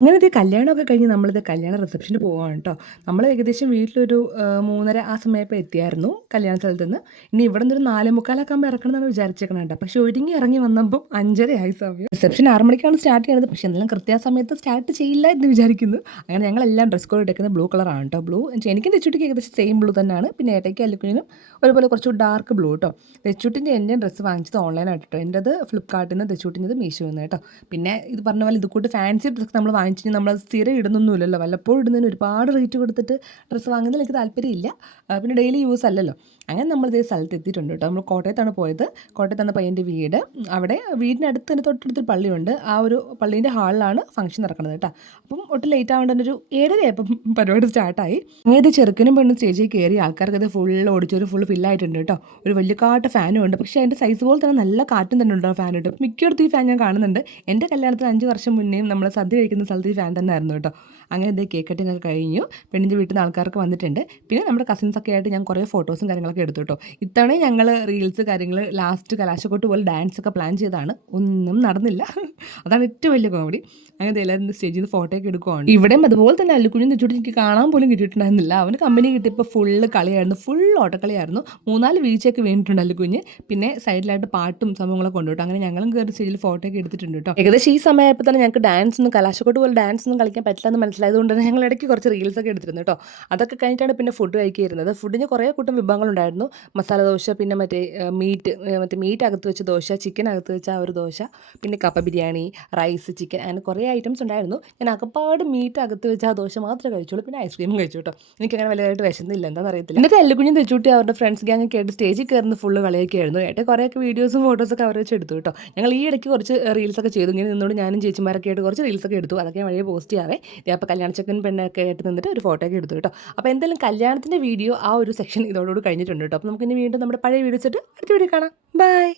അങ്ങനെ ഇത് കല്യാണമൊക്കെ കഴിഞ്ഞ് നമ്മളിത് കല്യാണ റിസപ്ഷന് പോവുകയാണ് കേട്ടോ. നമ്മൾ ഏകദേശം വീട്ടിലൊരു 3:30 ആ സമയപ്പോൾ എത്തിയായിരുന്നു കല്യാണ സ്ഥലത്ത് നിന്ന്. ഇനി ഇവിടെ നിന്നൊരു 4:45 ആകുമ്പോൾ ഇറക്കണം എന്നാണ് വിചാരിച്ചേക്കണം കേട്ടോ. പക്ഷേ ഒരുങ്ങി ഇറങ്ങി വന്നപ്പം 5:30 ആയി സമയം. റിസപ്ഷൻ 6 മണിക്കാണ് സ്റ്റാർട്ട് ചെയ്യുന്നത്. പക്ഷേ എന്തെങ്കിലും കൃത്യസമയത്ത് സ്റ്റാർട്ട് ചെയ്യില്ല എന്ന് വിചാരിക്കുന്നു. അങ്ങനെ ഞങ്ങളെല്ലാം ഡ്രസ് കോഡ് എടുക്കുന്നത് ബ്ലൂ കളറാണ് കേട്ടോ. ബ്ലൂ എനിക്കും തെച്ചുട്ടിക്ക് ഏകദേശം സെയിം ബ്ലൂ തന്നെയാണ്. പിന്നെ ഏട്ടയ്ക്ക് അല്ലുക്കുഞ്ഞിനും ഒരുപോലെ കുറച്ച് ഡാർക്ക് ബ്ലൂ കേട്ടോ. തെച്ചുട്ടിൻ്റെ എൻ്റെ ഡ്രസ്സ് വാങ്ങിച്ചത് ഓൺലൈനായിട്ട് കേട്ടോ. എൻ്റെത് ഫ്ലിപ്കാർട്ടിൽ നിന്ന്, തെച്ചുട്ടിൻ്റെത് മീഷോയിൽ നിന്ന് കേട്ടോ. പിന്നെ ഇത് പറഞ്ഞ പോലെ ഇത് കൂട്ട് ഫാൻസി ഡ്രസ്സ് നമ്മൾ വാങ്ങിച്ചു നമ്മൾ സ്ഥിരം ഇടുന്നൊന്നുമില്ലല്ലോ. വല്ലപ്പോഴും ഇടുന്നതിന് ഒരുപാട് റേറ്റ് കൊടുത്തിട്ട് ഡ്രസ്സ് വാങ്ങുന്നതിൽ എനിക്ക് താല്പര്യമില്ല. പിന്നെ ഡെയിലി യൂസ് അല്ലല്ലോ. അങ്ങനെ നമ്മളിതേ സ്ഥലത്ത് എത്തിയിട്ടുണ്ട് കേട്ടോ. നമ്മൾ കോട്ടയത്താണ് പോയത്. കോട്ടയത്താണ് പയ്യൻ്റെ വീട്. അവിടെ വീടിനടുത്ത് തന്നെ തൊട്ടടുത്തൊരു പള്ളിയുണ്ട്. ആ ഒരു പള്ളീൻ്റെ ഹാളിലാണ് ഫംഗ്ഷൻ നടക്കുന്നത് കേട്ടോ. അപ്പം ഒട്ടും ലേറ്റ് ആവേണ്ട ഒരു 7:30 ആയപ്പം പരിപാടി സ്റ്റാർട്ടായി. അങ്ങനെ ചെറുക്കനും പെണ്ണും സ്റ്റേജിൽ കയറി ആൾക്കാർക്ക് അത് ഫുൾ ഓടിച്ചൊരു ഫുൾ ഫില്ലായിട്ടുണ്ട് കേട്ടോ. ഒരു വലിയ കാട്ട് ഫാനും ഉണ്ട്. പക്ഷേ അതിൻ്റെ സൈസ് പോലെ തന്നെ നല്ല കാറ്റും തന്നെ ഉണ്ടോ ഫാനുണ്ട്. മിക്കയിടത്തും ഈ ഫാൻ ഞാൻ കാണുന്നുണ്ട്. എൻ്റെ കല്യാണത്തിന് 5 വർഷം മുന്നേയും നമ്മൾ സദ്യ കഴിക്കുന്ന സ്ഥലത്ത് ഈ ഫാൻ തന്നെ ആയിരുന്നു കേട്ടോ. അങ്ങനെ ഇതേ കേക്ക് കട്ടിങ് ഒക്കെ കഴിഞ്ഞു. പെണ്ണിൻ്റെ വീട്ടിൽ നിന്ന് ആൾക്കാർക്ക് വന്നിട്ടുണ്ട്. പിന്നെ നമ്മുടെ കസിൻസൊക്കെ ആയിട്ട് ഞാൻ കുറേ ഫോട്ടോസും കാര്യങ്ങളൊക്കെ എടുത്തു കേട്ടോ. ഇത്തവണ ഞങ്ങൾ റീൽസ് കാര്യങ്ങൾ ലാസ്റ്റ് കലാശക്കൊട്ട് പോലെ ഡാൻസൊക്കെ പ്ലാൻ ചെയ്തതാണ്. ഒന്നും നടന്നില്ല. അതാണ് ഏറ്റവും വലിയ കോമഡി. അങ്ങനെ എല്ലാവരും സ്റ്റേജിൽ നിന്ന് ഫോട്ടോയൊക്കെ എടുക്കുവാണ്. ഇവിടെയും അതുപോലെ തന്നെ അല്ലുക്കുഞ്ഞും തെച്ചുട്ടി എനിക്ക് കാണാൻ പോലും കിട്ടിയിട്ടുണ്ടായിരുന്നില്ല. അവന് കമ്പനി കിട്ടിയപ്പോൾ ഫുള്ള് കളിയായിരുന്നു. ഫുൾ ഓട്ടക്കളിയായിരുന്നു. 3-4 വീഴ്ചയൊക്കെ വീണിട്ടുണ്ട് അല്ലുക്കുഞ്ഞ്. പിന്നെ സൈഡിലായിട്ട് പാട്ടും സംഭവങ്ങളൊക്കെ കൊണ്ടുപോട്ടോ. അങ്ങനെ ഞങ്ങളും കയറി സ്റ്റേജിൽ ഫോട്ടോയൊക്കെ എടുത്തിട്ടുണ്ട് കേട്ടോ. ഏകദേശം ഈ സമയമായപ്പോൾ തന്നെ ഞങ്ങൾക്ക് ഡാൻസ് ഒന്നും കലാശക്കൊട്ട് പോലെ ഡാൻസ് ഒന്നും കളിക്കാൻ പറ്റില്ല എന്ന് മനസ്സിലായതുകൊണ്ട് തന്നെ ഞങ്ങൾ ഇടയ്ക്ക് കുറച്ച് റീൽസൊക്കെ എടുത്തിരുന്നു കേട്ടോ. അതൊക്കെ കഴിഞ്ഞിട്ടാണ് പിന്നെ ഫുഡ് കഴിക്കുന്നത്. ഫുഡിന് കുറേ കൂട്ടം വിഭവങ്ങളുണ്ടായിരുന്നു. മസാല ദോശ, പിന്നെ മറ്റേ മീറ്റ് അകത്ത് വെച്ച ദോശ, ചിക്കൻ അകത്ത് വെച്ച ആ ഒരു ദോശ, പിന്നെ കപ്പ ബിരിയാണി, റൈസ്, ചിക്കൻ, അങ്ങനെ കുറേ ഐറ്റംസ് ഉണ്ടായിരുന്നു. ഞാൻ അകപ്പാട് മീറ്റ് അകത്ത് വെച്ച ആ ദോശ മാത്രമേ കഴിച്ചുള്ളൂ. പിന്നെ ഐസ്ക്രീമും കഴിച്ചു കേട്ടോ. എനിക്കങ്ങനെ വലുതായിട്ട് വിശന്നില്ല, എന്താണെന്ന് അറിയത്തില്ല. എന്നിട്ട് അല്ലുക്കുഞ്ഞും തെച്ചുട്ടി അവരുടെ ഫ്രണ്ട്സ് ഗ്യാങ് ഒക്കെ ആയിട്ട് സ്റ്റേജിൽ കയറുന്ന ഫുള്ള് കളിയൊക്കെയായിരുന്നു. ഏട്ടൻ കുറേയൊക്കെ വീഡിയോസും ഫോട്ടോസൊക്കെ അവർ വെച്ച് എടുത്തു കേട്ടോ. ഞങ്ങൾ ഈ ഇടയ്ക്ക് കുറച്ച് റീൽസൊക്കെ ചെയ്തു. ഇങ്ങനെ നിന്നോട് ഞാനും ചേച്ചിമാരൊക്കെ ആയിട്ട് കുറച്ച് റീൽസൊക്കെ എടുത്തു. അതൊക്കെ വഴിയെ പോസ്റ്റ് ചെയ്യാവേ. അപ്പോൾ കല്യാണച്ചക്കൻ പെണ്ണൊക്കെ ആയിട്ട് നിന്നിട്ട് ഒരു ഫോട്ടോ ഒക്കെ എടുത്തു കേട്ടോ. അപ്പോൾ എന്തായാലും കല്യാണത്തിൻ്റെ വീഡിയോ ആ ഒരു സെക്ഷൻ ഇതോടുകൂടി കഴിഞ്ഞിട്ടുണ്ട് കേട്ടോ. അപ്പോൾ നമുക്ക് ഇനി വീണ്ടും നമ്മുടെ പഴയ വീഡിയോസ് ഇട്ട് അടുത്ത വീഡിയോ കാണാം. ബൈ.